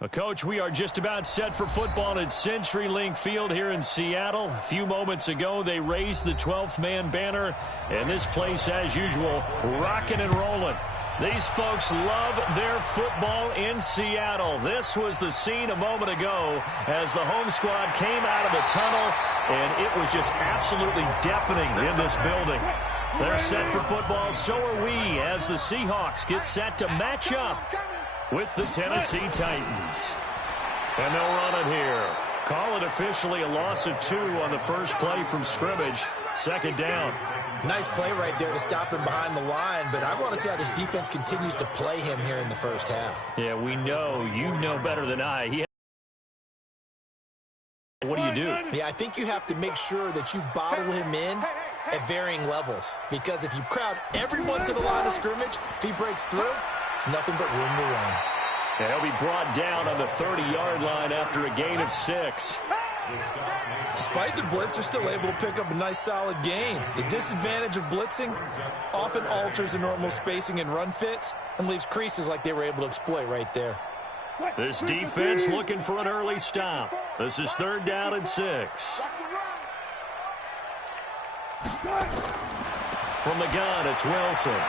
Well, Coach, we are just about set for football at CenturyLink Field here in Seattle. A few moments ago, they raised the 12th man banner, and this place, as usual, rocking and rolling. These folks love their football in Seattle. This was the scene a moment ago as the home squad came out of the tunnel, and it was just absolutely deafening in this building. They're set for football, so are we, as the Seahawks get set to match up with the Tennessee Titans. And they'll run it here. Call it officially a loss of 2 on the first play from scrimmage. Second down. Nice play right there to stop him behind the line, but I want to see how this defense continues to play him here in the first half. Yeah, we know. You know better than I. What do you do? Yeah, I think you have to make sure that you bottle him in at varying levels, because if you crowd everyone to the line of scrimmage, if he breaks through, it's nothing but room to run. And he'll be brought down on the 30-yard line after a gain of 6. Despite the blitz, they're still able to pick up a nice solid gain. The disadvantage of blitzing often alters the normal spacing and run fits and leaves creases like they were able to exploit right there. This defense looking for an early stop. This is 3rd down and 6. From the gun, it's Wilson.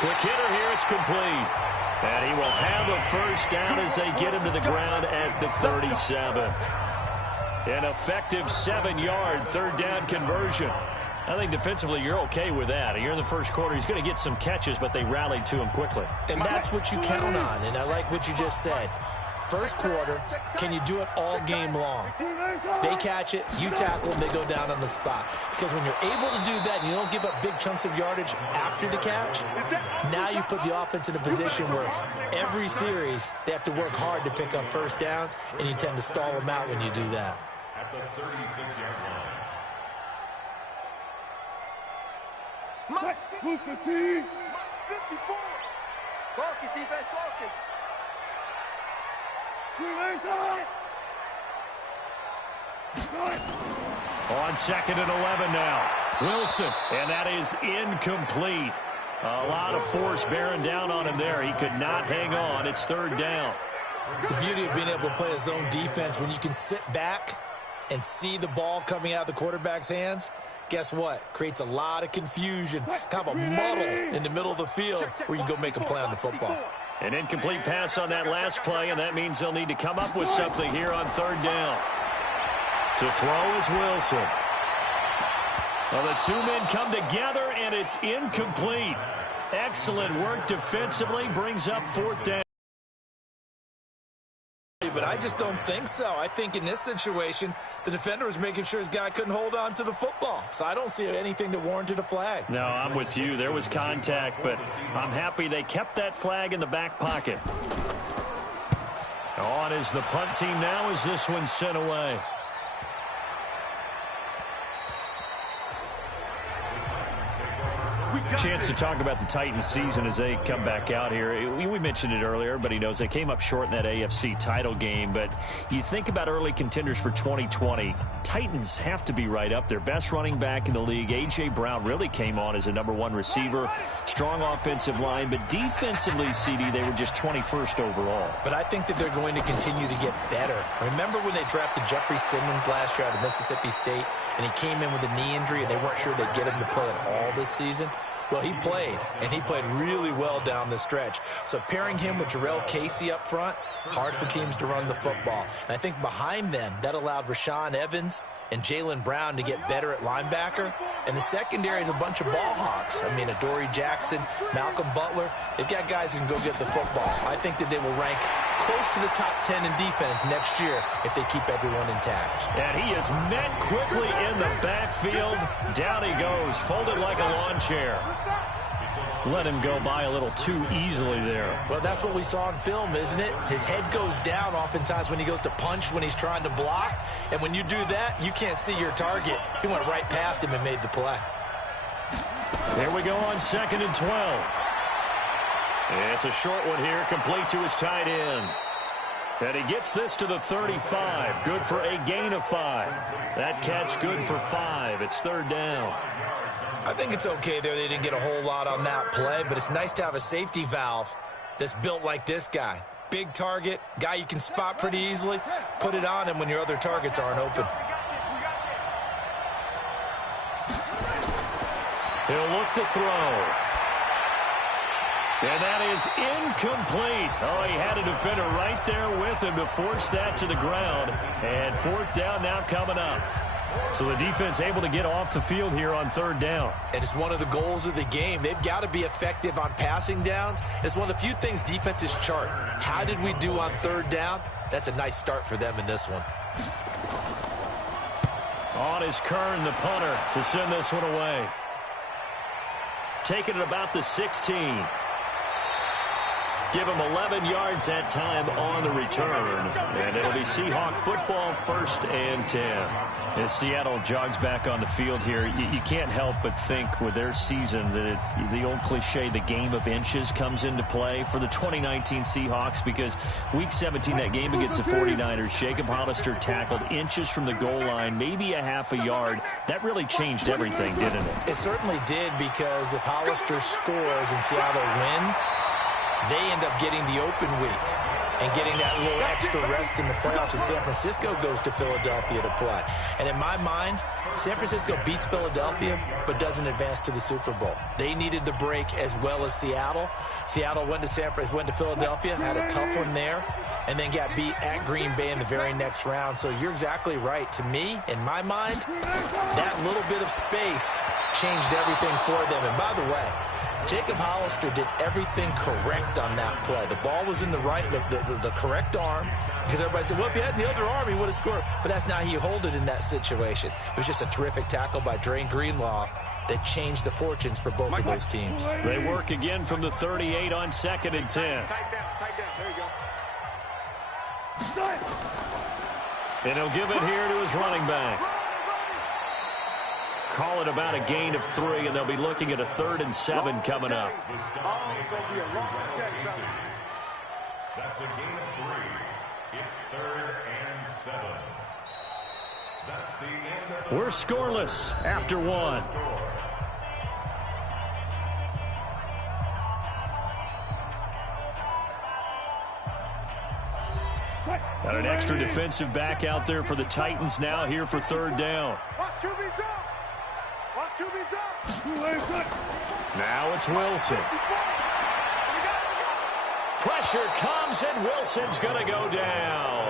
Quick hitter here, it's complete. And he will have a first down as they get him to the ground at the 37. An effective 7-yard 3rd down conversion. I think defensively you're okay with that. You're in the first quarter. He's going to get some catches, but they rallied to him quickly. And that's what you count on, and I like what you just said. First quarter, can you do it all game long? They catch it, you tackle them, they go down on the spot. Because when you're able to do that and you don't give up big chunks of yardage after the catch, now you put the offense in a position where every series they have to work hard to pick up first downs, and you tend to stall them out when you do that. At the 36-yard line. Mike 54. Focus, defense, focus. On 2nd and 11 now. Wilson, and that is incomplete. A lot of force bearing down on him there. He could not hang on. It's 3rd down. The beauty of being able to play a zone defense, when you can sit back and see the ball coming out of the quarterback's hands, guess what? Creates a lot of confusion, kind of a muddle in the middle of the field where you can go make a play on the football. An incomplete pass on that last play, and that means they'll need to come up with something here on 3rd down. To throw is Wilson. Well, the 2 men come together, and it's incomplete. Excellent work defensively, brings up 4th down. But I just don't think so. I think in this situation, the defender was making sure his guy couldn't hold on to the football. So I don't see anything that warranted a flag. No, I'm with you. There was contact, but I'm happy they kept that flag in the back pocket. On is the punt team now as this one's sent away. Chance to talk about the Titans season as they come back out here. We mentioned it earlier. Everybody knows they came up short in that AFC title game, but you think about early contenders for 2020. Titans have to be right up there. Best running back in the league. A.J. Brown really came on as a #1 receiver. Strong offensive line, but defensively, CD, they were just 21st overall. But I think that they're going to continue to get better. Remember when they drafted Jeffrey Simmons last year out of Mississippi State, and he came in with a knee injury, and they weren't sure they'd get him to play at all this season? Well, he played, and he played really well down the stretch. So pairing him with Jarrell Casey up front, hard for teams to run the football. And I think behind them, that allowed Rashaan Evans and Jaylen Brown to get better at linebacker. And the secondary is a bunch of ball hawks. I mean, Adoree Jackson, Malcolm Butler, they've got guys who can go get the football. I think that they will rank close to the top 10 in defense next year if they keep everyone intact. And he is met quickly in the backfield. Down he goes, folded like a lawn chair. Let him go by a little too easily there. Well, that's what we saw in film, isn't it? His head goes down oftentimes when he goes to punch, when he's trying to block. And when you do that, you can't see your target. He went right past him and made the play. Here we go on 2nd and 12. It's a short one here, complete to his tight end. And he gets this to the 35. Good for a gain of 5. That catch good for 5. It's 3rd down. I think it's okay there. They didn't get a whole lot on that play, but it's nice to have a safety valve that's built like this guy. big target, guy you can spot pretty easily. Put it on him when your other targets aren't open. He'll look to throw. And that is incomplete. Oh, he had a defender right there with him to force that to the ground. And fourth down now coming up. So the defense able to get off the field here on third down. And it's one of the goals of the game. They've got to be effective on passing downs. It's one of the few things defenses chart. How did we do on third down? That's a nice start for them in this one. On is Kern, the punter, to send this one away. Taking it about the 16. Give him 11 yards that time on the return. And it'll be Seahawk football, 1st and 10. As Seattle jogs back on the field here, you can't help but think with their season that the old cliche, the game of inches, comes into play for the 2019 Seahawks, because Week 17, that game against the 49ers, Jacob Hollister tackled inches from the goal line, maybe a half a yard. That really changed everything, didn't it? It certainly did, because if Hollister scores and Seattle wins, they end up getting the open week and getting that little extra rest in the playoffs, and San Francisco goes to Philadelphia to play. And in my mind, San Francisco beats Philadelphia but doesn't advance to the Super Bowl. They needed the break as well as Seattle. Seattle went to Philadelphia, had a tough one there, and then got beat at Green Bay in the very next round. So you're exactly right. To me, in my mind, that little bit of space changed everything for them. And by the way, Jacob Hollister did everything correct on that play. The ball was in the correct arm, because everybody said, well, if he had the other arm, he would have scored. But that's not how you hold it in that situation. It was just a terrific tackle by Drain Greenlaw that changed the fortunes for both of those teams. They work again from the 38 on 2nd and 10. Tight down. There you go. And he'll give it here to his running back. Call it about a gain of 3, and they'll be looking at a 3rd and 7 coming up. That's a gain of 3. It's 3rd and 7. That's the end of... We're scoreless after 1. Got an extra defensive back out there for the Titans now here for 3rd down. Now it's Wilson. Pressure comes, and Wilson's going to go down.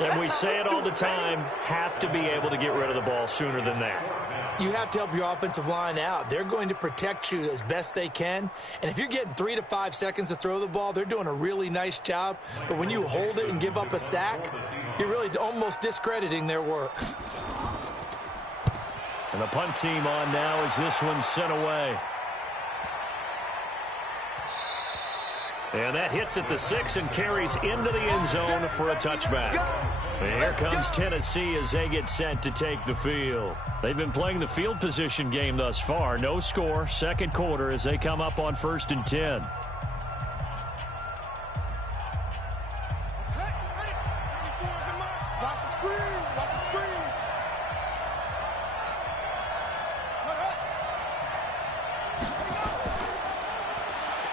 And we say it all the time, have to be able to get rid of the ball sooner than that. You have to help your offensive line out. They're going to protect you as best they can. And if you're getting 3 to 5 seconds to throw the ball, they're doing a really nice job. But when you hold it and give up a sack, you're really almost discrediting their work. And the punt team on now as this one's sent away. And that hits at the 6 and carries into the end zone for a touchback. And here comes Tennessee as they get set to take the field. They've been playing the field position game thus far. No score, 2nd quarter as they come up on 1st and 10.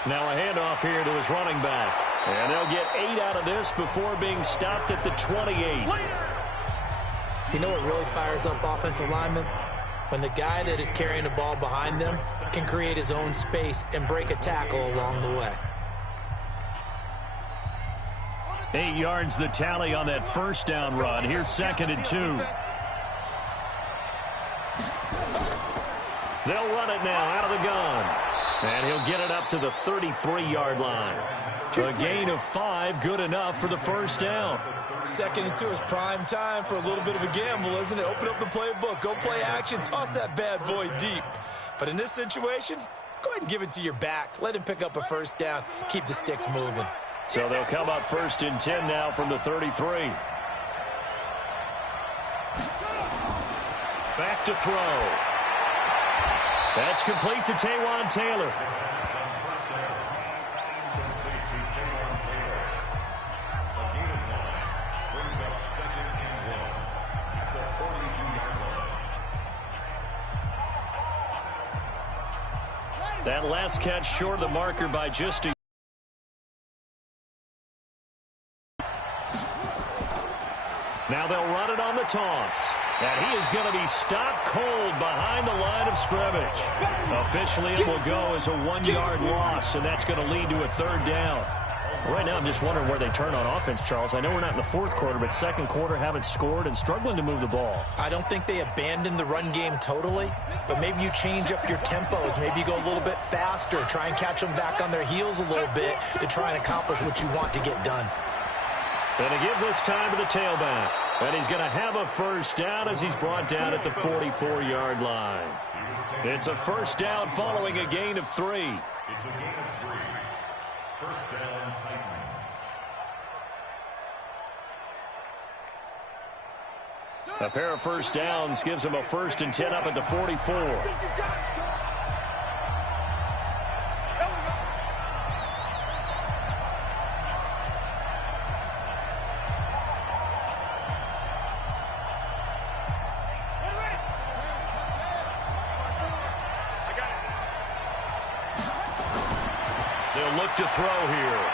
Now a handoff here to his running back. And they'll get 8 out of this before being stopped at the 28. You know what really fires up offensive linemen? When the guy that is carrying the ball behind them can create his own space and break a tackle along the way. 8 yards the tally on that 1st down run. Here's 2nd and 2. They'll run it now out of the gun. And he'll get it up to the 33-yard line. A gain of 5, good enough for the 1st down. 2nd and 2 is prime time for a little bit of a gamble, isn't it? Open up the playbook, go play action, toss that bad boy deep. But in this situation, go ahead and give it to your back. Let him pick up a 1st down, keep the sticks moving. So they'll come up 1st and 10 now from the 33. Back to throw. That's complete to Taywan Taylor. That last catch short of the marker by just a toss. And he is going to be stopped cold behind the line of scrimmage. Officially, it will go as a 1-yard loss, and that's going to lead to a 3rd down. Right now, I'm just wondering where they turn on offense, Charles. I know we're not in the 4th quarter, but 2nd quarter haven't scored and struggling to move the ball. I don't think they abandoned the run game totally, but maybe you change up your tempos. Maybe you go a little bit faster, try and catch them back on their heels a little bit to try and accomplish what you want to get done. Going to give this time to the tailback. And he's going to have a 1st down as he's brought down at the 44-yard line. It's a 1st down following a gain of 3. It's a gain of 3. 1st down, Titans. A pair of 1st downs gives him a 1st and 10 up at the 44. They'll look to throw here.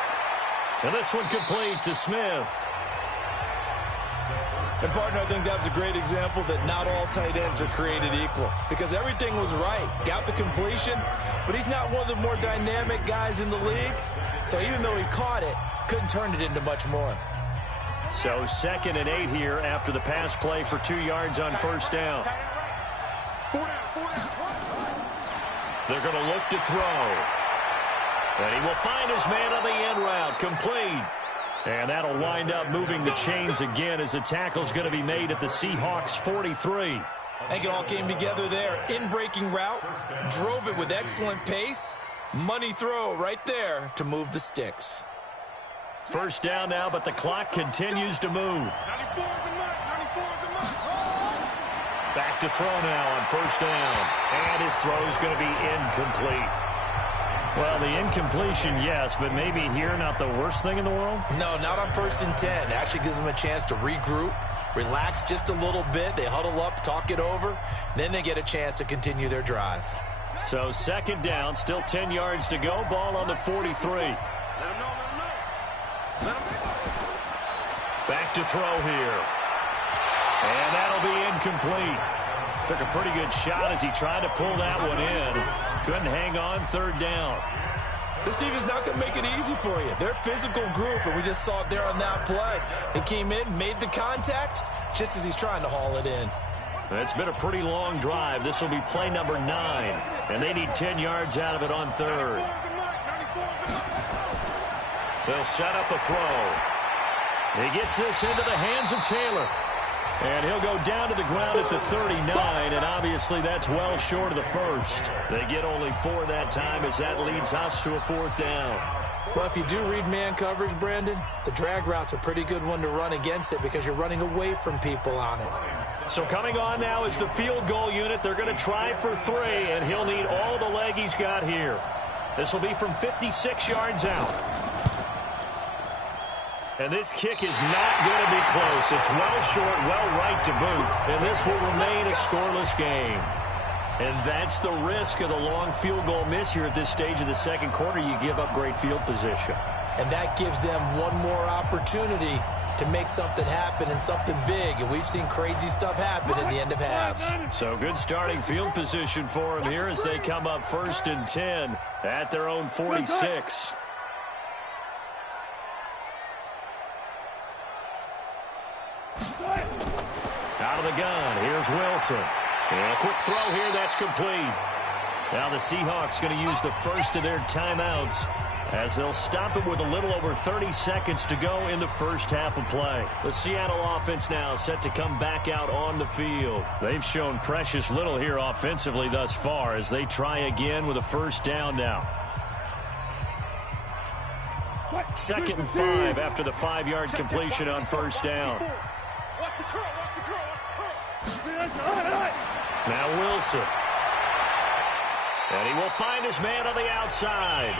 And this one complete to Smith. And, partner, I think that's a great example that not all tight ends are created equal because everything was right. Got the completion, but he's not one of the more dynamic guys in the league. So even though he caught it, couldn't turn it into much more. So 2nd and 8 here after the pass play for 2 yards on 1st down. They're going to look to throw. And he will find his man on the end route, complete. And that'll wind up moving the chains again as the tackle's going to be made at the Seahawks 43. I think it all came together there. In-breaking route, drove it with excellent pace. Money throw right there to move the sticks. 1st down now, but the clock continues to move. Back to throw now on 1st down. And his throw's going to be incomplete. Well, the incompletion, yes, but maybe here not the worst thing in the world? No, not on 1st and 10. It actually gives them a chance to regroup, relax just a little bit. They huddle up, talk it over. Then they get a chance to continue their drive. So 2nd down, still 10 yards to go. Ball on the 43. Back to throw here. And that'll be incomplete. Took a pretty good shot as he tried to pull that one in. Couldn't hang on. 3rd down. This team is not going to make it easy for you. They're a physical group, and we just saw it there on that play. They came in, made the contact, just as he's trying to haul it in. It's been a pretty long drive. This will be play number 9, and they need 10 yards out of it on 3rd. They'll set up a throw. He gets this into the hands of Taylor. And he'll go down to the ground at the 39, and obviously that's well short of the 1st. They get only 4 that time as that leads us to a 4th down. Well, if you do read man coverage, Brandon, the drag route's a pretty good one to run against it because you're running away from people on it. So coming on now is the field goal unit. They're going to try for 3, and he'll need all the leg he's got here. This will be from 56 yards out. And this kick is not going to be close. It's well short, well right to boot. And this will remain a scoreless game. And that's the risk of the long field goal miss here at this stage of the 2nd quarter. You give up great field position. And that gives them one more opportunity to make something happen and something big. And we've seen crazy stuff happen at the end of halves. So good starting field position for them here as they come up 1st and 10 at their own 46. Out of the gun, here's Wilson. And a quick throw here, that's complete. Now the Seahawks going to use the first of their timeouts as they'll stop it with a little over 30 seconds to go in the first half of play. The Seattle offense now set to come back out on the field. They've shown precious little here offensively thus far as they try again with a 1st down now. 2nd and 5 after the 5-yard completion on 1st down. Now Wilson. And he will find his man on the outside.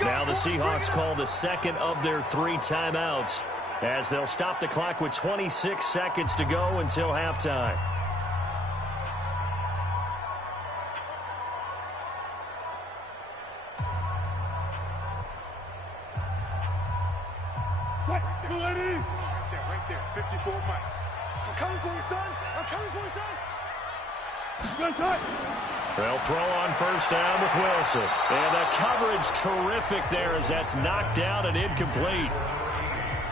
Now the Seahawks call the 2nd of their 3 timeouts as they'll stop the clock with 26 seconds to go until halftime. Right there, 54 Mike. coming for you, son. I'm coming for you, son. They'll throw on first down with Wilson. And the coverage terrific there as that's knocked down and incomplete.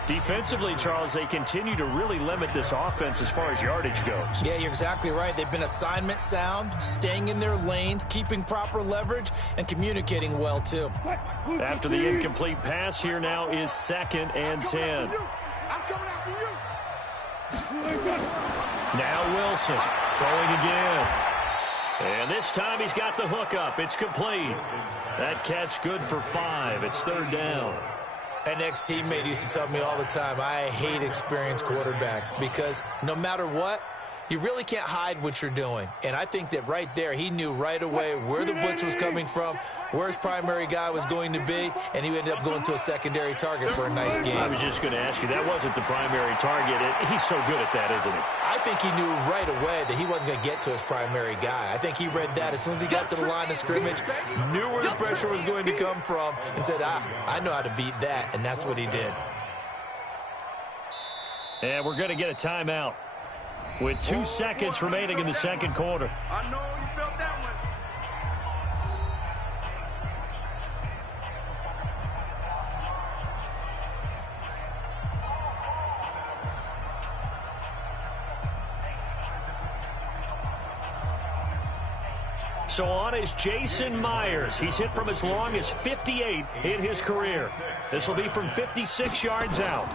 Defensively, Charles, they continue to really limit this offense as far as yardage goes. Yeah, you're exactly right. They've been assignment sound, staying in their lanes, keeping proper leverage, and communicating well, too. After the incomplete pass, here now is 2nd and 10. I'm coming after you. Now Wilson throwing again. And this time he's got the hook up. It's complete. That catch good for 5. It's 3rd down. An ex-teammate used to tell me all the time, I hate experienced quarterbacks because no matter what, you really can't hide what you're doing. And I think that right there, he knew right away where the blitz was coming from, where his primary guy was going to be, and he ended up going to a secondary target for a nice game. I was just going to ask you, that wasn't the primary target. He's so good at that, isn't he? I think he knew right away that he wasn't going to get to his primary guy. I think he read that as soon as he got to the line of scrimmage, knew where the pressure was going to come from, and said, I know how to beat that, and that's what he did. And we're going to get a timeout with 2 seconds remaining in the second quarter. I know you felt that one. So on is Jason Myers. He's hit from as long as 58 in his career. This will be from 56 yards out.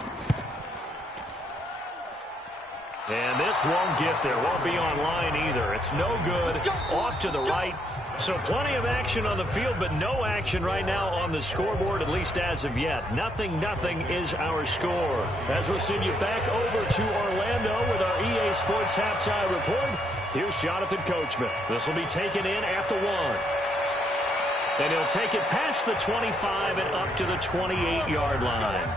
And this won't get there. Won't be on line either. It's no good. Off to the right. So plenty of action on the field, but no action right now on the scoreboard, at least as of yet. 0-0 is our score. As we'll send you back over to Orlando with our EA Sports Halftime Report, here's Jonathan Coachman. This will be taken in at the 1. And he'll take it past the 25 and up to the 28-yard line.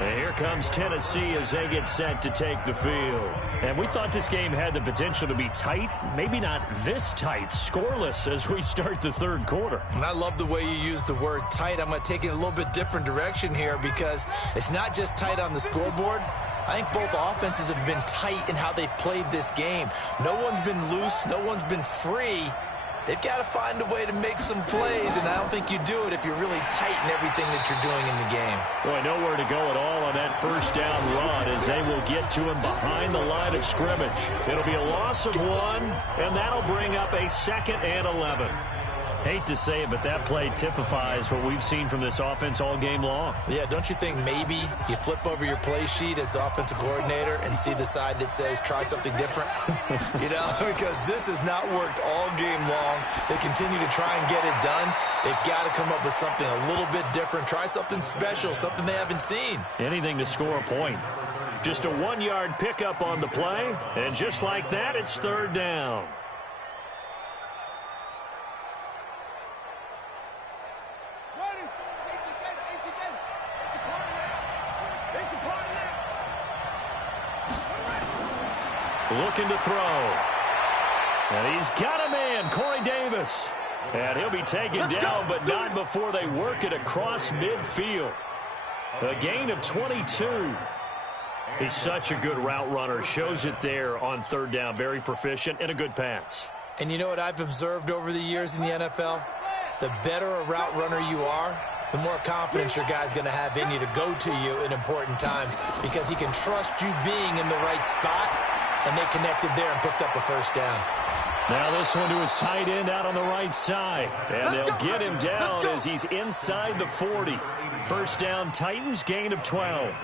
And here comes Tennessee as they get set to take the field. And we thought this game had the potential to be tight. Maybe not this tight, scoreless as we start the third quarter. And I love the way you use the word tight. I'm going to take it a little bit different direction here because it's not just tight on the scoreboard. I think both offenses have been tight in how they've played this game. No one's been loose. No one's been free. They've got to find a way to make some plays, and I don't think you do it if you're really tight in everything that you're doing in the game. Boy, nowhere to go at all on that first down run as they will get to him behind the line of scrimmage. It'll be a loss of 1, and that'll bring up a 2nd and 11. Hate to say it, but that play typifies what we've seen from this offense all game long. Yeah, don't you think maybe you flip over your play sheet as the offensive coordinator and see the side that says try something different? Because this has not worked all game long. They continue to try and get it done. They've got to come up with something a little bit different. Try something special, something they haven't seen. Anything to score a point. Just a 1-yard pickup on the play, and just like that, it's 3rd down. Looking to throw. And he's got a man, Corey Davis. And he'll be taken down, but not before they work it across midfield. A gain of 22. He's such a good route runner. Shows it there on 3rd down. Very proficient and a good pass. And you know what I've observed over the years in the NFL? The better a route runner you are, the more confidence your guy's going to have in you to go to you in important times because he can trust you being in the right spot. And they connected there and picked up a first down. Now this one to his tight end out on the right side. And they'll get him down as he's inside the 40. First down, Titans, gain of 12.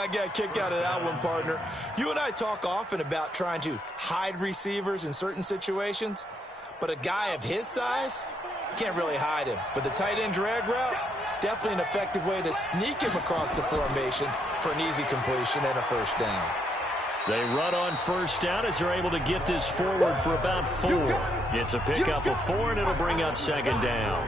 I got a kick out of that one, partner. You and I talk often about trying to hide receivers in certain situations. But a guy of his size, can't really hide him. But the tight end drag route, definitely an effective way to sneak him across the formation for an easy completion and a first down. They run on first down as they're able to get this forward for about 4. It's a pickup of 4, and it'll bring up 2nd down.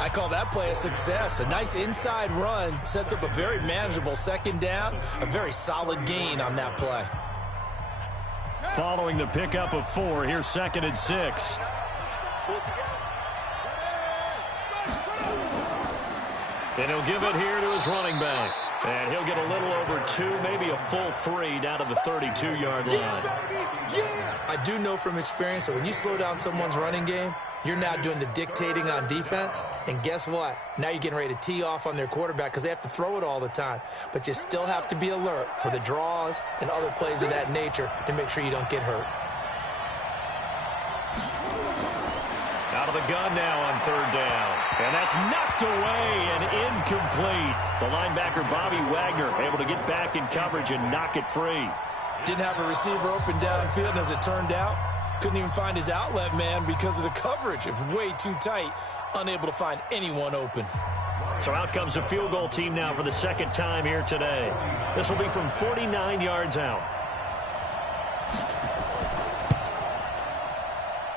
I call that play a success. A nice inside run sets up a very manageable 2nd down, a very solid gain on that play. Following the pickup of 4, here's 2nd and 6. And he'll give it here to his running back. And he'll get a little over 2, maybe a full 3 down to the 32-yard line. I do know from experience that when you slow down someone's running game, you're now doing the dictating on defense. And guess what? Now you're getting ready to tee off on their quarterback because they have to throw it all the time. But you still have to be alert for the draws and other plays of that nature to make sure you don't get hurt. Out of the gun now on 3rd down. And that's knocked away and incomplete. The linebacker, Bobby Wagner, able to get back in coverage and knock it free. Didn't have a receiver open downfield, and as it turned out, couldn't even find his outlet man because of the coverage. It was way too tight, unable to find anyone open. So out comes the field goal team now for the 2nd time here today. This will be from 49 yards out.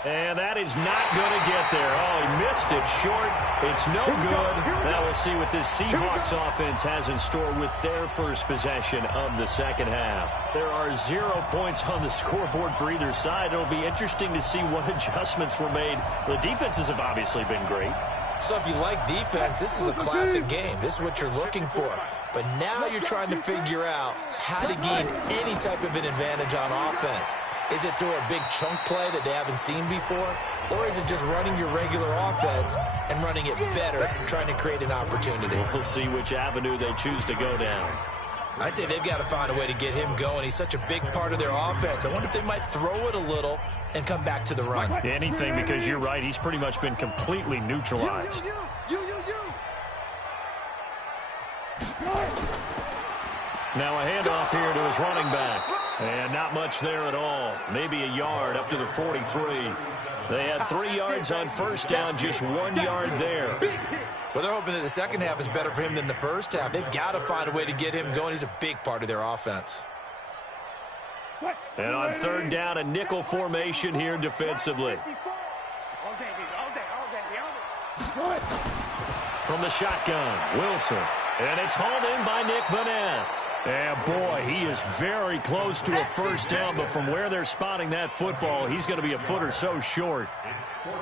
And that is not going to get there. Oh, he missed it short. It's no good. Now we'll see what this Seahawks offense has in store with their first possession of the 2nd half. There are 0 points on the scoreboard for either side. It'll be interesting to see what adjustments were made. The defenses have obviously been great. So if you like defense, this is a classic game. This is what you're looking for. But now you're trying to figure out how to gain any type of an advantage on offense. Is it through a big chunk play that they haven't seen before? Or is it just running your regular offense and running it better, trying to create an opportunity? We'll see which avenue they choose to go down. I'd say they've got to find a way to get him going. He's such a big part of their offense. I wonder if they might throw it a little and come back to the run. Anything, because you're right. He's pretty much been completely neutralized. Now a handoff here to his running back. And not much there at all. Maybe a yard up to the 43. They had 3 yards on 1st down, just 1 yard there. Well, they're hoping that the 2nd half is better for him than the 1st half. They've got to find a way to get him going. He's a big part of their offense. And on 3rd down, a nickel formation here defensively. From the shotgun, Wilson. And it's hauled in by Nick Vanette. And, boy, he is very close to a 1st down, but from where they're spotting that football, he's going to be a foot or so short.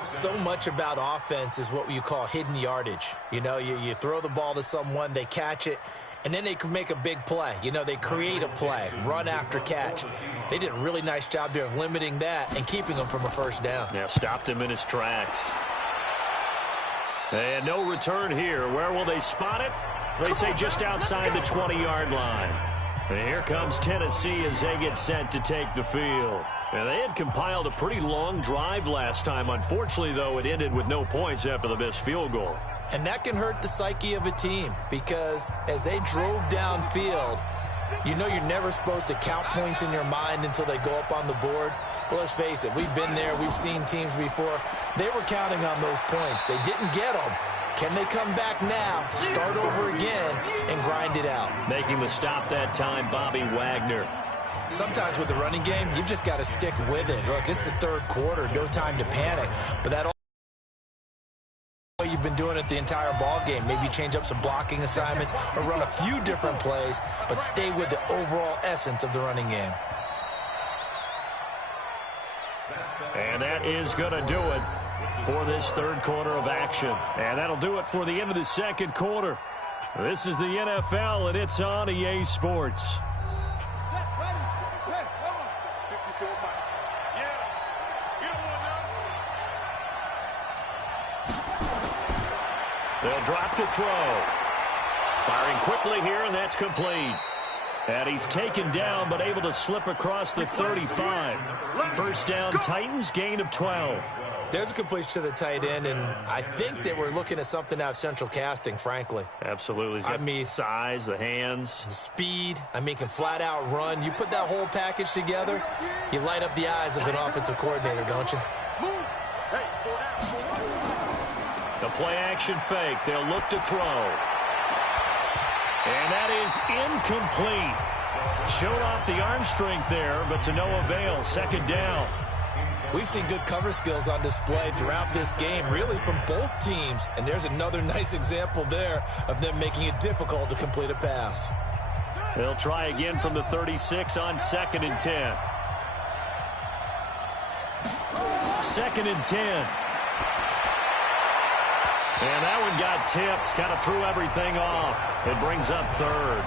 So much about offense is what you call hidden yardage. You know, you throw the ball to someone, they catch it, and then they can make a big play. You know, they create a play, run after catch. They did a really nice job there of limiting that and keeping him from a 1st down. Yeah, stopped him in his tracks. And no return here. Where will they spot it? They say just outside the 20-yard line. And here comes Tennessee as they get set to take the field. And they had compiled a pretty long drive last time. Unfortunately, though, it ended with no points after the missed field goal. And that can hurt the psyche of a team because as they drove downfield, you know you're never supposed to count points in your mind until they go up on the board. But let's face it, we've been there. We've seen teams before. They were counting on those points. They didn't get them. Can they come back now, start over again, and grind it out? Making the stop that time, Bobby Wagner. Sometimes with the running game, you've just got to stick with it. Look, it's the 3rd quarter, no time to panic. But that you've been doing it the entire ball game. Maybe change up some blocking assignments or run a few different plays, but stay with the overall essence of the running game. And that is going to do it for this 3rd quarter of action. And that'll do it for the end of the 2nd quarter. This is the NFL, and it's on EA Sports. They'll drop to throw. Firing quickly here, and that's complete. And he's taken down, but able to slip across the 35. 1st down, Titans, gain of 12. There's a completion to the tight end, and I think they were looking at something out of central casting, frankly. Absolutely. I mean, size, the hands. Speed. I mean, can flat out run. You put that whole package together, you light up the eyes of an offensive coordinator, don't you? The play-action fake. They'll look to throw. And that is incomplete. Showed off the arm strength there, but to no avail. 2nd down. We've seen good cover skills on display throughout this game, really from both teams. And there's another nice example there of them making it difficult to complete a pass. They'll try again from the 36 on 2nd and 10. 2nd and 10. And that one got tipped, kind of threw everything off. It brings up third.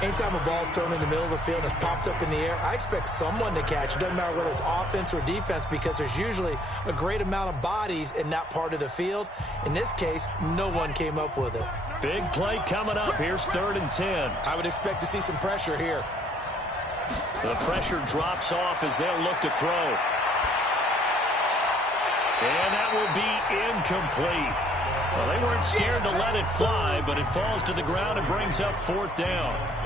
Anytime a ball's thrown in the middle of the field and it's popped up in the air, I expect someone to catch. It doesn't matter whether it's offense or defense because there's usually a great amount of bodies in that part of the field. In this case, no one came up with it. Big play coming up. Here's 3rd and 10. I would expect to see some pressure here. The pressure drops off as they'll look to throw. And that will be incomplete. Well, they weren't scared to let it fly, but it falls to the ground and brings up 4th down.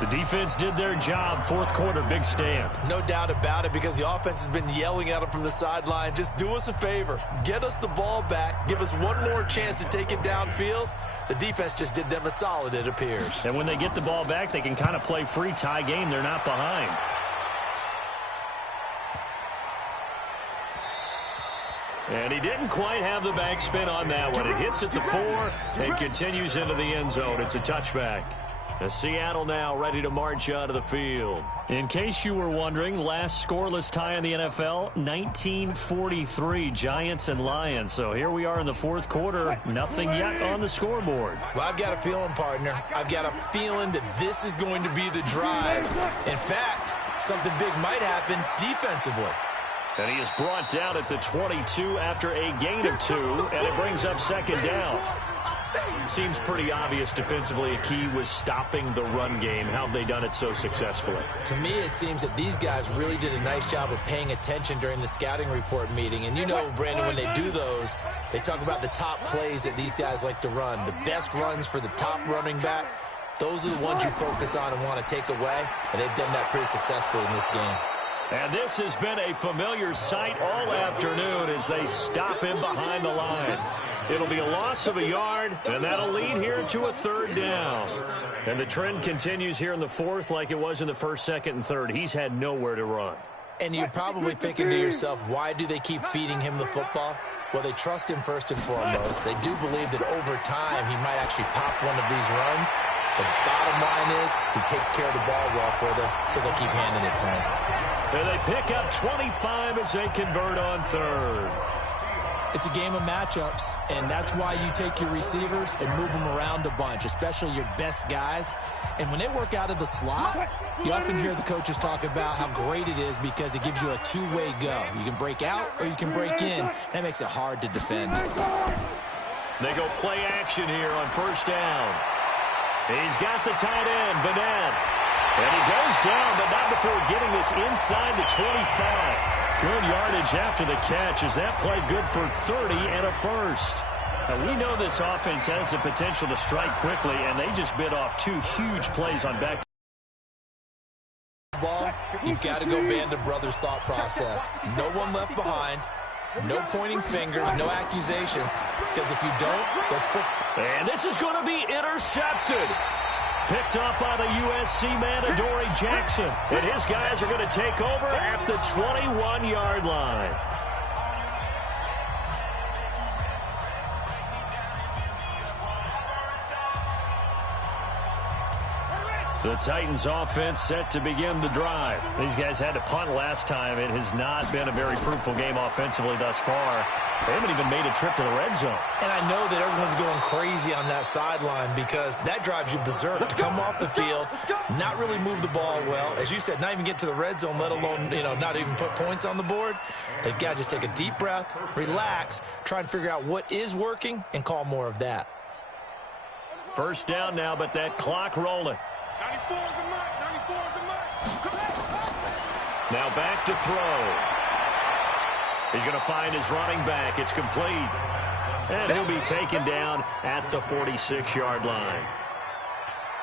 The defense did their job. 4th quarter, big stand. No doubt about it because the offense has been yelling at them from the sideline. Just do us a favor. Get us the ball back. Give us one more chance to take it downfield. The defense just did them a solid, it appears. And when they get the ball back, they can kind of play free tie game. They're not behind. And he didn't quite have the backspin on that one. It hits at the 4 and continues into the end zone. It's a touchback. Seattle now ready to march out of the field. In case you were wondering, last scoreless tie in the NFL, 1943, Giants and Lions. So here we are in the 4th quarter, nothing yet on the scoreboard. Well, I've got a feeling, partner. I've got a feeling that this is going to be the drive. In fact, something big might happen defensively. And he is brought down at the 22 after a gain of 2, and it brings up 2nd down. Seems pretty obvious defensively. A key was stopping the run game. How have they done it so successfully? To me, it seems that these guys really did a nice job of paying attention during the scouting report meeting. And you know, Brandon, when they do those, they talk about the top plays that these guys like to run. The best runs for the top running back, those are the ones you focus on and want to take away. And they've done that pretty successfully in this game. And this has been a familiar sight all afternoon as they stop him behind the line. It'll be a loss of a yard, and that'll lead here to a 3rd down. And the trend continues here in the 4th like it was in the 1st, 2nd, and 3rd. He's had nowhere to run. And you're probably thinking to yourself, why do they keep feeding him the football? Well, they trust him first and foremost. They do believe that over time he might actually pop one of these runs. The bottom line is he takes care of the ball well for them, so they'll keep handing it to him. And they pick up 25 as they convert on 3rd. It's a game of matchups, and that's why you take your receivers and move them around a bunch, especially your best guys. And when they work out of the slot, you often hear the coaches talk about how great it is because it gives you a two-way go. You can break out or you can break in. That makes it hard to defend. They go play action here on 1st down. He's got the tight end, Vanette. And he goes down, but not before getting this inside the 25. Good yardage after the catch. Is that play good for 30 and a 1st? Now, we know this offense has the potential to strike quickly, and they just bit off 2 huge plays on back. Ball, you've got to go band of brothers thought process. No one left behind. No pointing fingers, no accusations, because if you don't, those clicks. And this is going to be intercepted. Picked up by the USC man, Adoree Jackson. And his guys are going to take over at the 21-yard line. The Titans offense set to begin the drive. These guys had to punt last time. It has not been a very fruitful game offensively thus far. They haven't even made a trip to the red zone. And I know that everyone's going crazy on that sideline because that drives you berserk to come off the field, not really move the ball well. As you said, not even get to the red zone, let alone, not even put points on the board. They've got to just take a deep breath, relax, try and figure out what is working, and call more of that. 1st down now, but that clock rolling. 94 is the mark. 94 is the mark. Now back to throw. He's going to find his running back. It's complete. And he'll be taken down at the 46-yard line.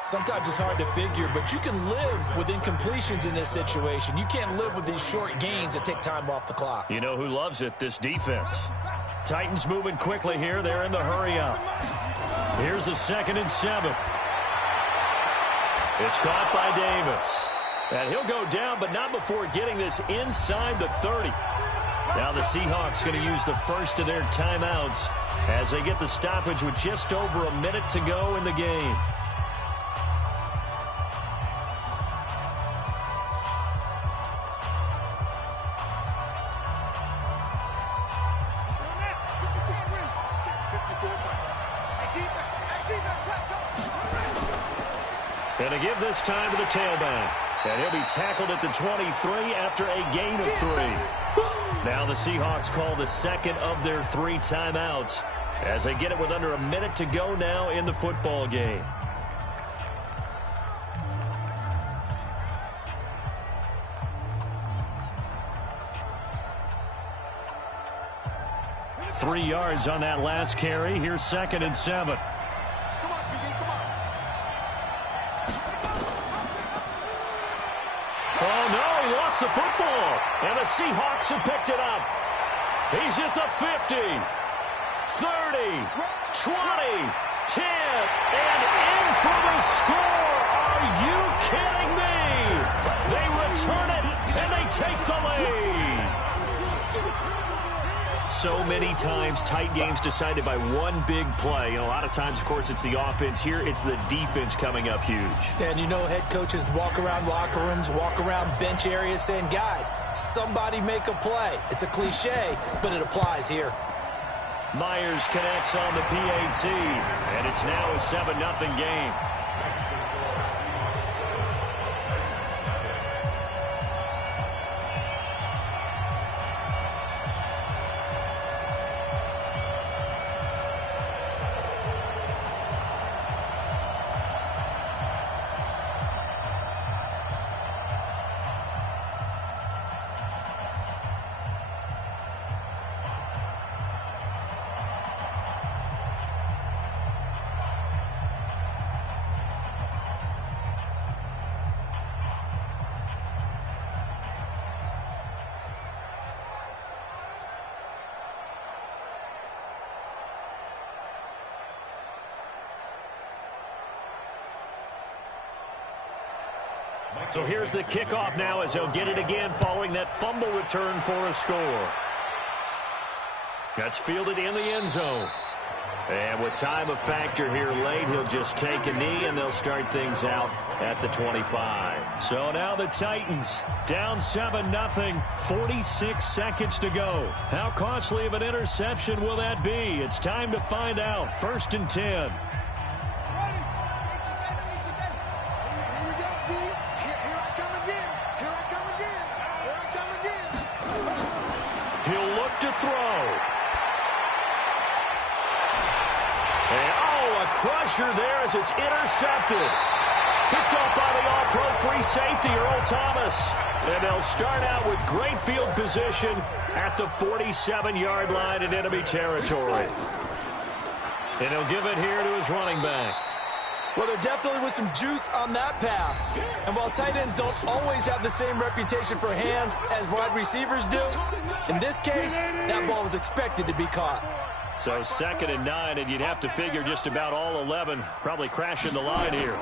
Sometimes it's hard to figure, but you can live with incompletions in this situation. You can't live with these short gains that take time off the clock. You know who loves it? This defense. Titans moving quickly here. They're in the hurry up. Here's the 2nd and 7. It's caught by Davis. And he'll go down, but not before getting this inside the 30. Now the Seahawks going to use the first of their timeouts as they get the stoppage with just over a minute to go in the game. And to give this time to the tailback. And he'll be tackled at the 23 after a gain of 3. Now the Seahawks call the second of their 3 timeouts as they get it with under a minute to go now in the football game. Three yards on that last carry. Here's 2nd and 7. Oh, no, he lost the football. And the Seahawks have picked it up. He's at the 50, 30, 20, 10, and in for the score. Are you kidding me? They return it, and they take the lead. So many times, tight games decided by one big play. A lot of times, of course, it's the offense. Here, it's the defense coming up huge. And you know, head coaches walk around locker rooms, walk around bench areas saying, guys, somebody make a play. It's a cliche, but it applies here. Myers connects on the PAT, and it's now a 7-0 game. So here's the kickoff now as he'll get it again following that fumble return for a score. That's fielded in the end zone. And with time a factor here late, he'll just take a knee and they'll start things out at the 25. So now the Titans down 7-0, 46 seconds to go. How costly of an interception will that be? It's time to find out. 1st and 10. Crusher there as it's intercepted. Picked off by the all-pro free safety, Earl Thomas. And they'll start out with great field position at the 47-yard line in enemy territory. And he'll give it here to his running back. Well, there definitely was some juice on that pass. And while tight ends don't always have the same reputation for hands as wide receivers do, in this case, that ball was expected to be caught. So 2nd and 9, and you'd have to figure just about all 11 probably crashing the line here.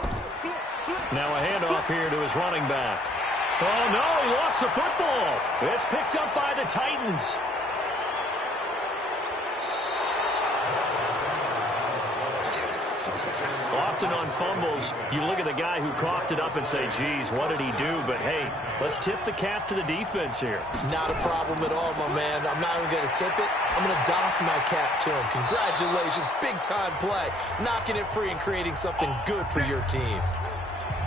Now a handoff here to his running back. Oh, no, he lost the football. It's picked up by the Titans. Often on fumbles, you look at the guy who coughed it up and say, geez, what did he do? But, hey, let's tip the cap to the defense here. Not a problem at all, my man. I'm not even going to tip it. I'm going to doff my cap to him. Congratulations, big-time play. Knocking it free and creating something good for your team.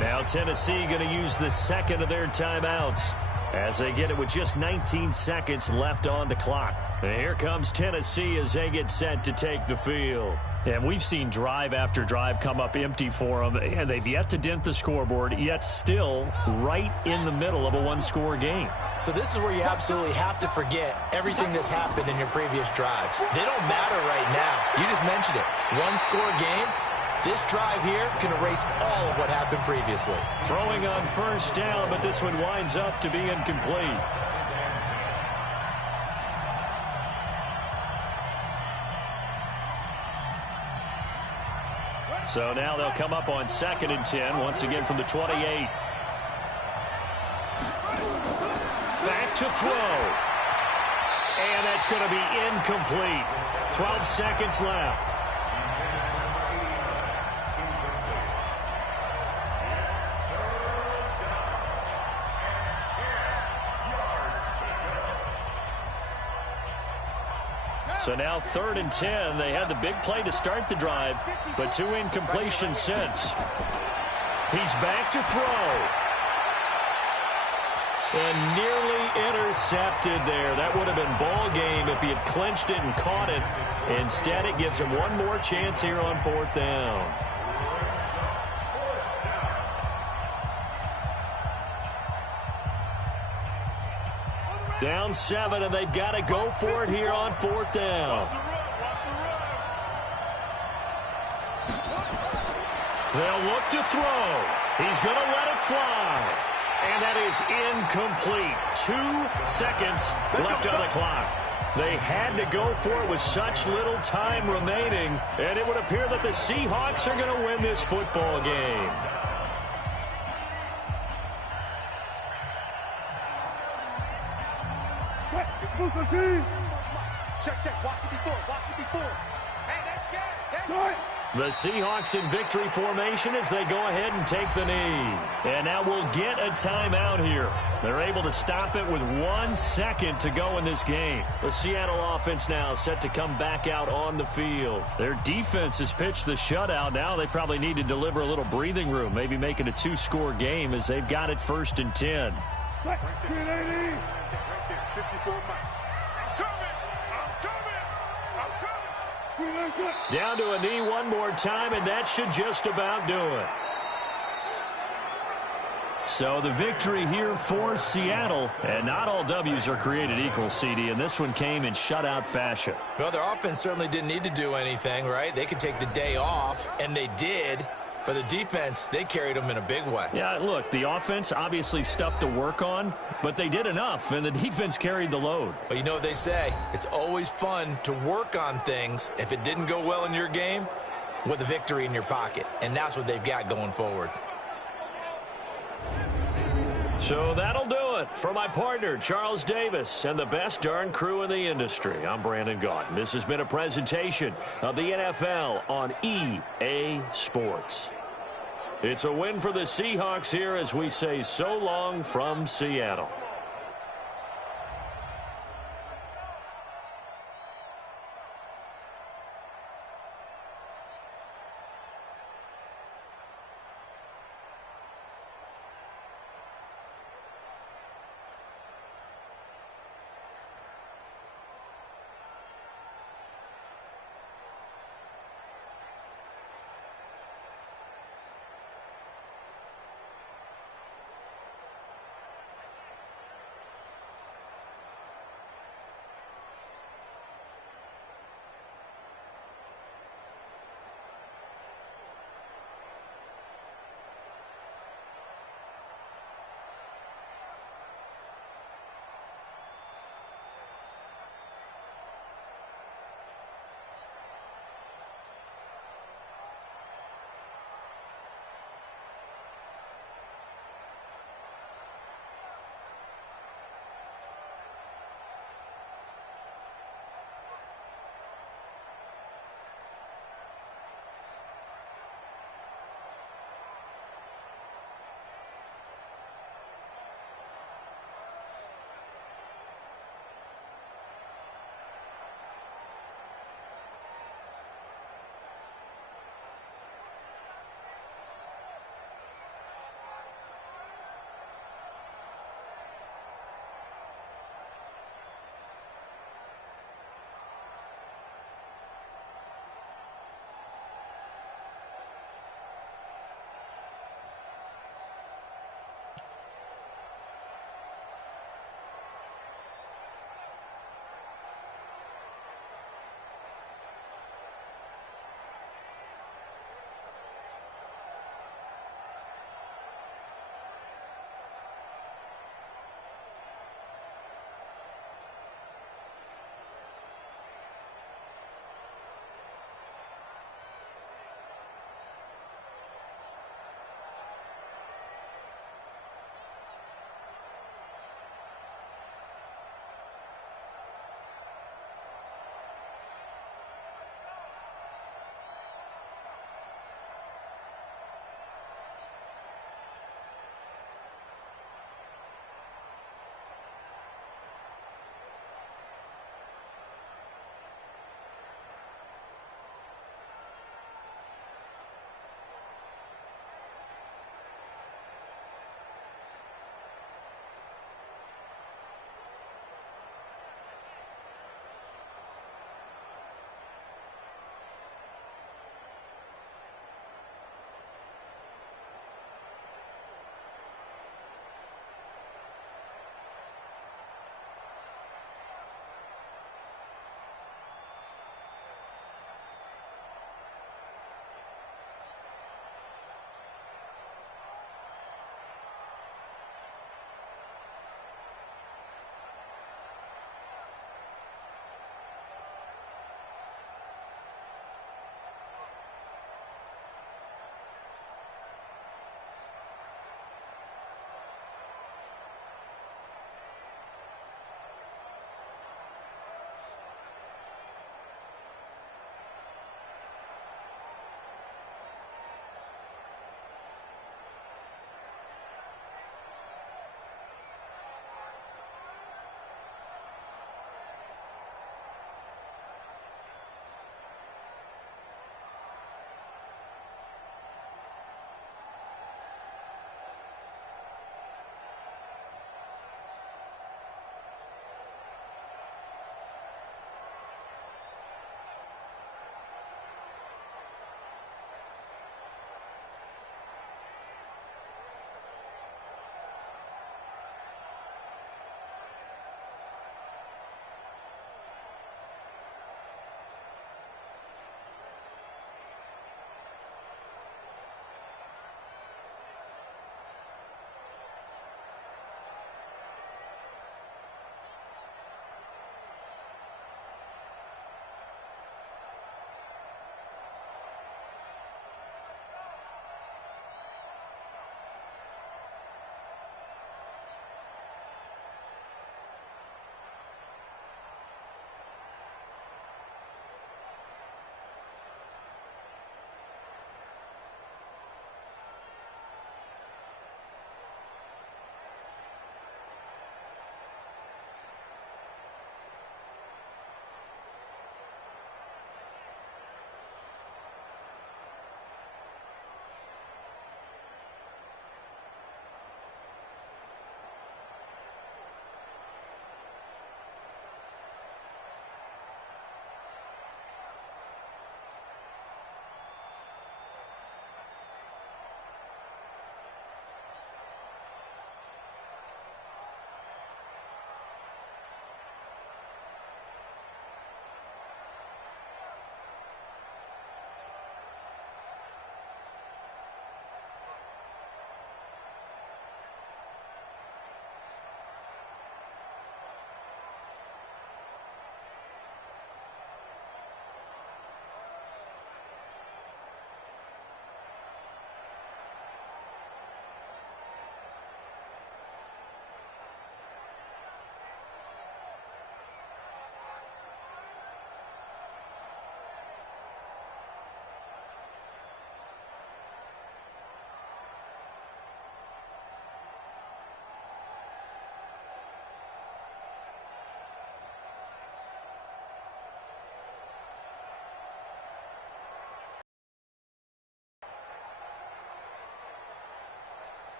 Now Tennessee going to use the 2nd of their timeouts as they get it with just 19 seconds left on the clock. And here comes Tennessee as they get set to take the field. And we've seen drive after drive come up empty for them, and they've yet to dent the scoreboard, yet still right in the middle of a one-score game. So this is where you absolutely have to forget everything that's happened in your previous drives. They don't matter right now. You just mentioned it. One-score game. This drive here can erase all of what happened previously. Throwing on 1st down, but this one winds up to be incomplete. So now they'll come up on 2nd and 10, once again from the 28. Back to throw. And that's going to be incomplete. 12 seconds left. So now 3rd and 10. They had the big play to start the drive, but 2 incompletions since. He's back to throw. And nearly intercepted there. That would have been ball game if he had clinched it and caught it. Instead, it gives him one more chance here on 4th down. Down 7, and they've got to go for it here on 4th down. They'll look to throw. He's going to let it fly. And that is incomplete. 2 seconds left on the clock. They had to go for it with such little time remaining, and it would appear that the Seahawks are going to win this football game. Check. Walk it before. Hey, that's good. The Seahawks in victory formation as they go ahead and take the knee. And now we'll get a timeout here. They're able to stop it with 1 second to go in this game. The Seattle offense now set to come back out on the field. Their defense has pitched the shutout. Now they probably need to deliver a little breathing room, maybe make it a 2-score game as they've got it 1st and 10. Right there, 54 miles. Down to a knee one more time, and that should just about do it. So the victory here for Seattle, and not all W's are created equal, CD, and this one came in shutout fashion. Well, their offense certainly didn't need to do anything, right? They could take the day off, and they did. For the defense, they carried them in a big way. Yeah, look, the offense obviously stuff to work on, but they did enough, and the defense carried the load. But you know what they say? It's always fun to work on things if it didn't go well in your game with a victory in your pocket, and that's what they've got going forward. So that'll do it for my partner, Charles Davis, and the best darn crew in the industry. I'm Brandon Gaudin. This has been a presentation of the NFL on EA Sports. It's a win for the Seahawks here as we say so long from Seattle.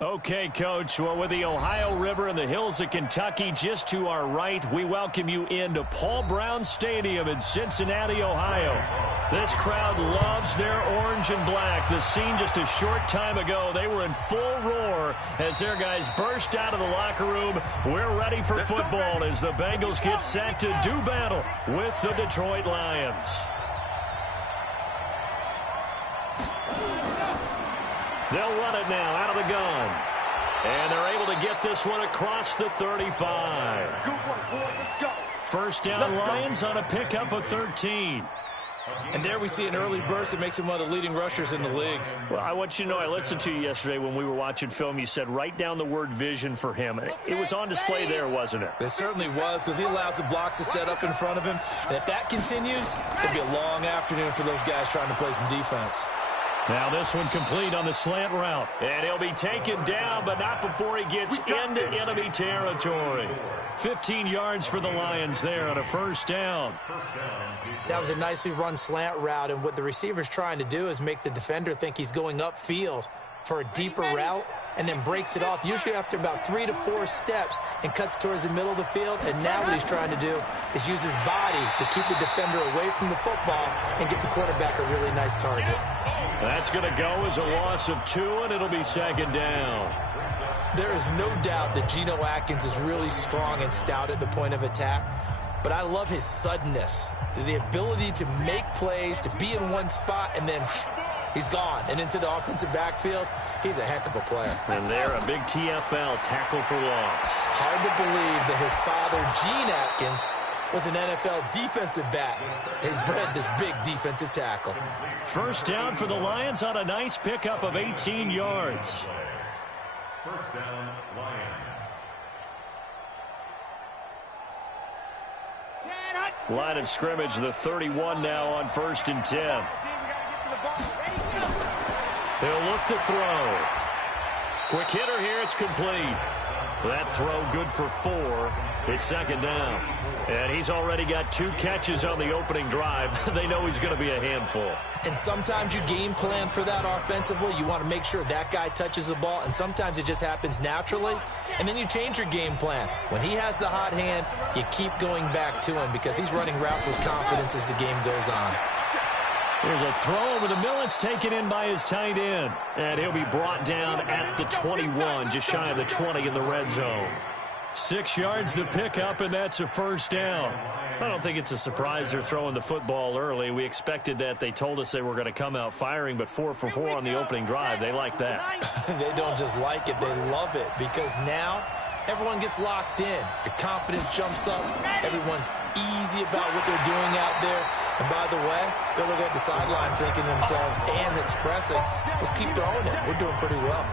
Okay, Coach. Well, with the Ohio River and the hills of Kentucky just to our right, we welcome you into Paul Brown Stadium in Cincinnati, Ohio. This crowd loves their orange and black. The scene just a short time ago, they were in full roar as their guys burst out of the locker room. We're ready for football as the Bengals get set to do battle with the Detroit Lions. They'll run it now out of the gun. And they're able to get this one across the 35. First down Lions on a pickup of 13. And there we see an early burst that makes him one of the leading rushers in the league. Well, I want you to know, I listened to you yesterday when we were watching film. You said write down the word vision for him. It was on display there, wasn't it? It certainly was, because he allows the blocks to set up in front of him. And if that continues, it'll be a long afternoon for those guys trying to play some defense. Now this one complete on the slant route. And he'll be taken down, but not before he gets into enemy territory. 15 yards for the Lions there on a first down. That was a nicely run slant route, and what the receiver's trying to do is make the defender think he's going upfield for a deeper route and then breaks it off, usually after about 3 to 4 steps, and cuts towards the middle of the field. And now what he's trying to do is use his body to keep the defender away from the football and get the quarterback a really nice target. That's going to go as a loss of 2, and it'll be second down. There is no doubt that Geno Atkins is really strong and stout at the point of attack, but I love his suddenness, the ability to make plays, to be in one spot, and then he's gone and into the offensive backfield. He's a heck of a player. And there, a big TFL, tackle for loss. Hard to believe that his father, Gene Atkins, was an NFL defensive back. Has bred this big defensive tackle. First down for the Lions on a nice pickup of 18 yards. First down, Lions. Line of scrimmage, the 31 now on 1st and 10. He'll look to throw. Quick hitter here, it's complete. That throw good for 4. It's second down. And he's already got 2 catches on the opening drive. They know he's going to be a handful. And sometimes you game plan for that offensively. You want to make sure that guy touches the ball, and sometimes it just happens naturally. And then you change your game plan. When he has the hot hand, you keep going back to him because he's running routes with confidence as the game goes on. There's a throw over the middle. It's taken in by his tight end. And he'll be brought down at the 21, just shy of the 20 in the red zone. 6 yards the pickup, and that's a first down. I don't think it's a surprise they're throwing the football early. We expected that. They told us they were going to come out firing, but 4 for 4 on the opening drive. They like that. They don't just like it, they love it, because now everyone gets locked in. Your confidence jumps up. Everyone's easy about what they're doing out there. And by the way, they're looking at the sideline thinking to themselves and expressing, let's keep throwing it. We're doing pretty well.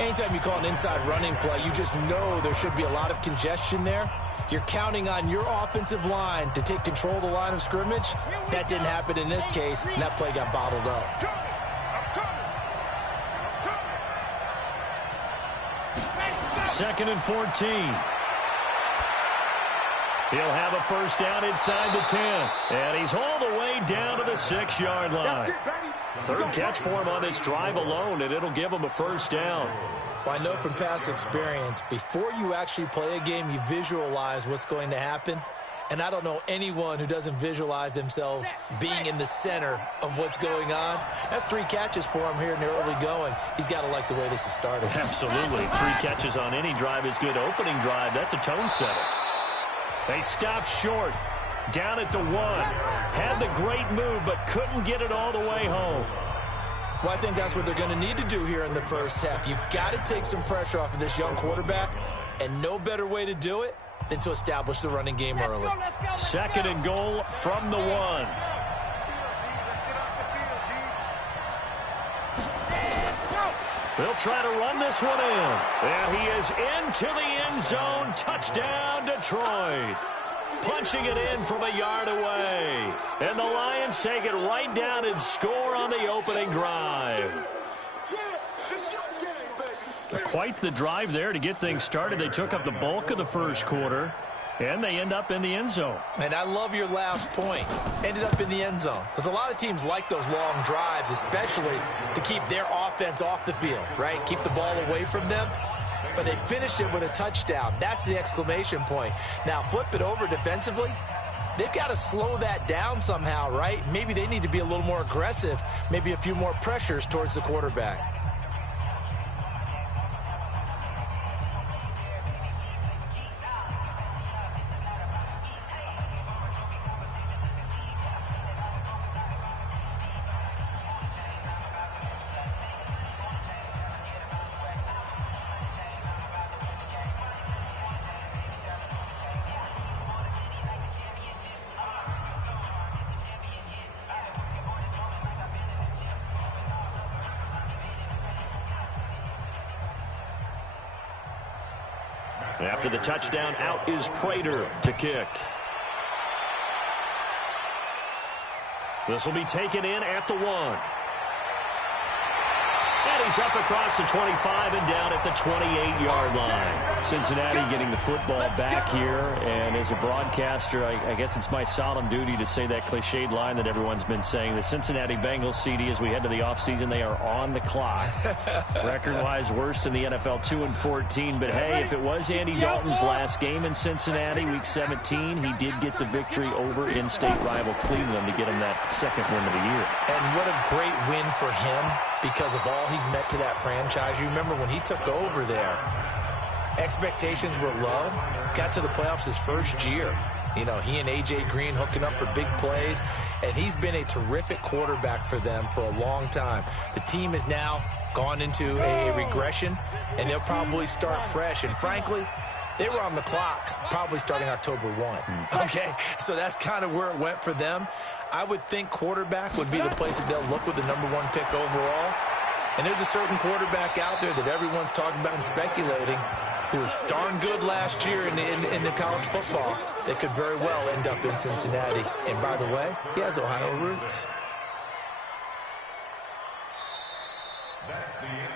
Anytime you call an inside running play, you just know there should be a lot of congestion there. You're counting on your offensive line to take control of the line of scrimmage. That didn't happen in this case, and that play got bottled up. Second and 14. He'll have a first down inside the 10. And he's all the way down to the 6-yard line. Third catch for him on this drive alone, and it'll give him a first down. Well, I know from past experience, before you actually play a game, you visualize what's going to happen. And I don't know anyone who doesn't visualize themselves being in the center of what's going on. That's 3 catches for him here in the early going. He's got to like the way this is started. Absolutely. 3 catches on any drive is good. Opening drive, that's a tone setter. They stopped short. Down at the 1. Had the great move, but couldn't get it all the way home. Well, I think that's what they're going to need to do here in the first half. You've got to take some pressure off of this young quarterback, and no better way to do it than to establish the running game early. Second and goal from the 1. They'll try to run this one in. And he is into the end zone. Touchdown, Detroit. Punching it in from a yard away. And the Lions take it right down and score on the opening drive. Quite the drive there to get things started. They took up the bulk of the first quarter. And they end up in the end zone. And I love your last point. Ended up in the end zone. Because a lot of teams like those long drives, especially to keep their offense off the field, right? Keep the ball away from them. But they finished it with a touchdown. That's the exclamation point. Now, flip it over defensively. They've got to slow that down somehow, right? Maybe they need to be a little more aggressive. Maybe a few more pressures towards the quarterback. After the touchdown, out is Prater to kick. This will be taken in at the 1. And he's up across the 25 and down at the 28-yard line. Cincinnati getting the football back here. And as a broadcaster, I guess it's my solemn duty to say that cliched line that everyone's been saying. The Cincinnati Bengals, CD, as we head to the offseason, they are on the clock. Record-wise, worst in the NFL, 2-14. But, hey, if it was Andy Dalton's last game in Cincinnati, Week 17, he did get the victory over in-state rival Cleveland to get him that second win of the year. And what a great win for him because of all he's meant to that franchise. You remember when he took over there, expectations were low. Got to the playoffs his first year. You know, he and A.J. Green hooking up for big plays. And he's been a terrific quarterback for them for a long time. The team has now gone into a regression, and they'll probably start fresh. And frankly, they were on the clock probably starting October 1. Okay, so that's kind of where it went for them. I would think quarterback would be the place that they'll look with the #1 pick overall. And there's a certain quarterback out there that everyone's talking about and speculating who was darn good last year in the college football that could very well end up in Cincinnati. And by the way, he has Ohio roots.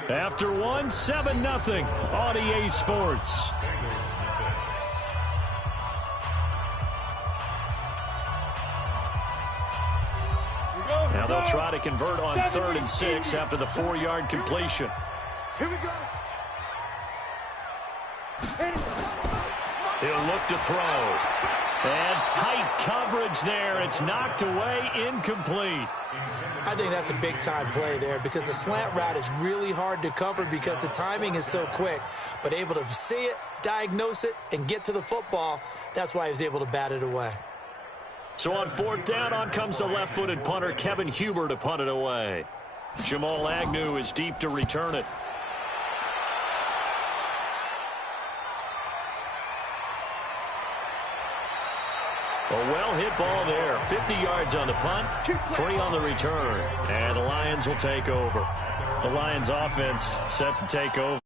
After 1, 7-0 on EA Sports. Now they'll try to convert on 3rd and 6 after the 4-yard completion. Here we go. He'll look to throw. And tight coverage there. It's knocked away, incomplete. I think that's a big-time play there because the slant route is really hard to cover because the timing is so quick. But able to see it, diagnose it, and get to the football, that's why he was able to bat it away. So on 4th down, on comes the left-footed punter, Kevin Huber, to punt it away. Jamal Agnew is deep to return it. A well-hit ball there. 50 yards on the punt, 3 on the return. And the Lions will take over. The Lions offense set to take over.